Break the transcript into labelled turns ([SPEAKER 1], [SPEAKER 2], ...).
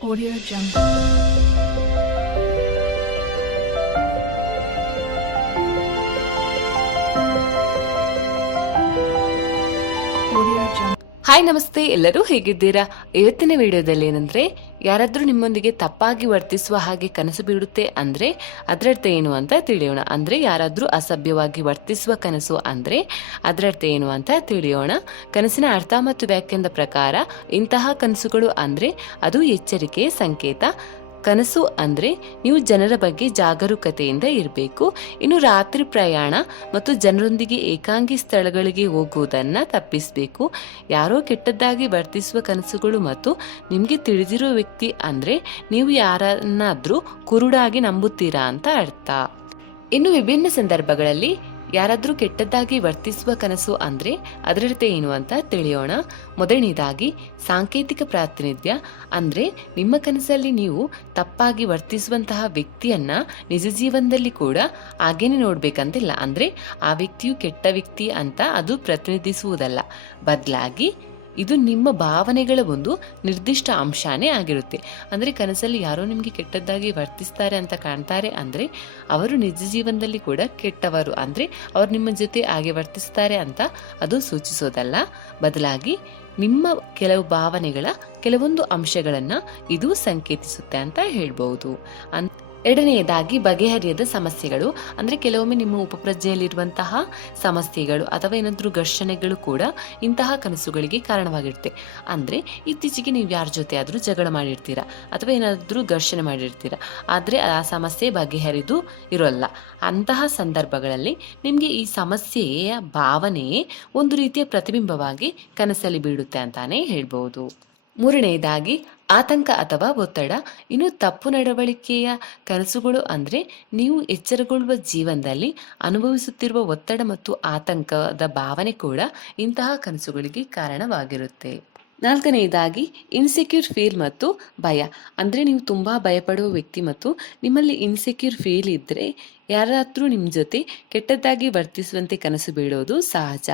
[SPEAKER 1] Audio Jungle.
[SPEAKER 2] Hi, ನಮಸ್ತೆ. ಎಲ್ಲರೂ ಹೇಗಿದ್ದೀರಾ? ಇವತ್ತಿನ ವಿಡಿಯೋದಲ್ಲಿ ಏನಂದ್ರೆ, ಯಾರಾದರೂ ನಿಮ್ಮೊಂದಿಗೆ ತಪ್ಪಾಗಿ ವರ್ತಿಸುವ ಹಾಗೆ ಕನಸು ಬೀಳುತ್ತೆ ಅಂದ್ರೆ ಅದರರ್ಥ ಏನು ಅಂತ ತಿಳಿಯೋಣ. ಅಂದ್ರೆ ಯಾರಾದರೂ ಅಸಭ್ಯವಾಗಿ ವರ್ತಿಸುವ ಕನಸು ಅಂದ್ರೆ ಅದರರ್ಥ ಏನು ಅಂತ ತಿಳಿಯೋಣ. ಕನಸಿನ ಅರ್ಥ ಮತ್ತು ವ್ಯಾಖ್ಯಾನದ ಪ್ರಕಾರ ಇಂತಹ ಕನಸುಗಳು ಅಂದ್ರೆ ಅದು ಎಚ್ಚರಿಕೆಯ ಸಂಕೇತ ಕನಸು ಅಂದ್ರೆ ನೀವು ಜನರ ಬಗ್ಗೆ ಜಾಗರೂಕತೆಯಿಂದ ಇರಬೇಕು. ಇನ್ನು ರಾತ್ರಿ ಪ್ರಯಾಣ ಮತ್ತು ಜನರೊಂದಿಗೆ ಏಕಾಂಗಿ ಸ್ಥಳಗಳಿಗೆ ಹೋಗುವುದನ್ನ ತಪ್ಪಿಸಬೇಕು. ಯಾರೋ ಕೆಟ್ಟದ್ದಾಗಿ ವರ್ತಿಸುವ ಕನಸುಗಳು ಮತ್ತು ನಿಮಗೆ ತಿಳಿದಿರೋ ವ್ಯಕ್ತಿ ಅಂದ್ರೆ ನೀವು ಯಾರನ್ನಾದರೂ ಕುರುಡಾಗಿ ನಂಬುತ್ತೀರಾ ಅಂತ ಅರ್ಥ. ಇನ್ನು ವಿಭಿನ್ನ ಸಂದರ್ಭಗಳಲ್ಲಿ ಯಾರಾದ್ರೂ ಕೆಟ್ಟದ್ದಾಗಿ ವರ್ತಿಸುವ ಕನಸು ಅಂದರೆ ಅದರರ್ಥ ಏನು ಅಂತ ತಿಳಿಯೋಣ. ಮೊದಲನೇದಾಗಿ, ಸಾಂಕೇತಿಕ ಪ್ರಾತಿನಿಧ್ಯ ಅಂದರೆ ನಿಮ್ಮ ಕನಸಲ್ಲಿ ನೀವು ತಪ್ಪಾಗಿ ವರ್ತಿಸುವಂತಹ ವ್ಯಕ್ತಿಯನ್ನು ನಿಜ ಜೀವನದಲ್ಲಿ ಕೂಡ ಹಾಗೇನೆ ನೋಡಬೇಕಂತಿಲ್ಲ. ಅಂದರೆ ಆ ವ್ಯಕ್ತಿಯು ಕೆಟ್ಟ ವ್ಯಕ್ತಿ ಅಂತ ಅದು ಪ್ರತಿನಿಧಿಸುವುದಲ್ಲ. ಬದಲಾಗಿ ಇದು ನಿಮ್ಮ ಭಾವನೆಗಳ ಒಂದು ನಿರ್ದಿಷ್ಟ ಅಂಶನೇ ಆಗಿರುತ್ತೆ. ಅಂದರೆ ಕನಸಲ್ಲಿ ಯಾರೋ ನಿಮಗೆ ಕೆಟ್ಟದ್ದಾಗಿ ವರ್ತಿಸ್ತಾರೆ ಅಂತ ಕಾಣ್ತಾರೆ ಅಂದರೆ ಅವರು ನಿಜ ಜೀವನದಲ್ಲಿ ಕೂಡ ಕೆಟ್ಟವರು. ಅಂದರೆ ಅವರು ನಿಮ್ಮ ಜೊತೆ ಹಾಗೆ ವರ್ತಿಸ್ತಾರೆ ಅಂತ ಅದು ಸೂಚಿಸೋದಲ್ಲ. ಬದಲಾಗಿ ನಿಮ್ಮ ಕೆಲವು ಭಾವನೆಗಳ ಕೆಲವೊಂದು ಅಂಶಗಳನ್ನು ಇದು ಸಂಕೇತಿಸುತ್ತೆ ಅಂತ ಹೇಳ್ಬೋದು ಅನ್ ಎರಡನೆಯದಾಗಿ ಬಗೆಹರಿಯದ ಸಮಸ್ಯೆಗಳು. ಅಂದರೆ ಕೆಲವೊಮ್ಮೆ ನಿಮ್ಮ ಉಪಪ್ರಜ್ಞೆಯಲ್ಲಿರುವಂತಹ ಸಮಸ್ಯೆಗಳು ಅಥವಾ ಏನಾದರೂ ಘರ್ಷಣೆಗಳು ಕೂಡ ಇಂತಹ ಕನಸುಗಳಿಗೆ ಕಾರಣವಾಗಿರುತ್ತೆ. ಅಂದರೆ ಇತ್ತೀಚೆಗೆ ನೀವು ಯಾರ ಜೊತೆ ಆದರೂ ಜಗಳ ಮಾಡಿರ್ತೀರಾ ಅಥವಾ ಏನಾದರೂ ಘರ್ಷಣೆ ಮಾಡಿರ್ತೀರಾ. ಆದರೆ ಆ ಸಮಸ್ಯೆ ಬಗೆಹರಿದು ಇರೋಲ್ಲ. ಅಂತಹ ಸಂದರ್ಭಗಳಲ್ಲಿ ನಿಮಗೆ ಈ ಸಮಸ್ಯೆಯ ಭಾವನೆಯೇ ಒಂದು ರೀತಿಯ ಪ್ರತಿಬಿಂಬವಾಗಿ ಕನಸಲ್ಲಿ ಬೀಳುತ್ತೆ ಅಂತಾನೆ ಹೇಳ್ಬೋದು. ಮೂರನೆಯದಾಗಿ ಆತಂಕ ಅಥವಾ ಒತ್ತಡ. ಇನ್ನು ತಪ್ಪು ನಡವಳಿಕೆಯ ಕನಸುಗಳು ಅಂದರೆ ನೀವು ಎಚ್ಚರಗೊಳ್ಳುವ ಜೀವನದಲ್ಲಿ ಅನುಭವಿಸುತ್ತಿರುವ ಒತ್ತಡ ಮತ್ತು ಆತಂಕದ ಭಾವನೆ ಕೂಡ ಇಂತಹ ಕನಸುಗಳಿಗೆ ಕಾರಣವಾಗಿರುತ್ತೆ. ನಾಲ್ಕನೆಯದಾಗಿ ಇನ್ಸೆಕ್ಯೂರ್ ಫೀಲ್ ಮತ್ತು ಭಯ. ಅಂದರೆ ನೀವು ತುಂಬ ಭಯಪಡುವ ವ್ಯಕ್ತಿ ಮತ್ತು ನಿಮ್ಮಲ್ಲಿ ಇನ್ಸೆಕ್ಯೂರ್ ಫೀಲ್ ಇದ್ದರೆ ಯಾರಾದರೂ ನಿಮ್ಮ ಜೊತೆ ಕೆಟ್ಟದ್ದಾಗಿ ವರ್ತಿಸುವಂತೆ ಕನಸು ಬೀಳೋದು ಸಹಜ.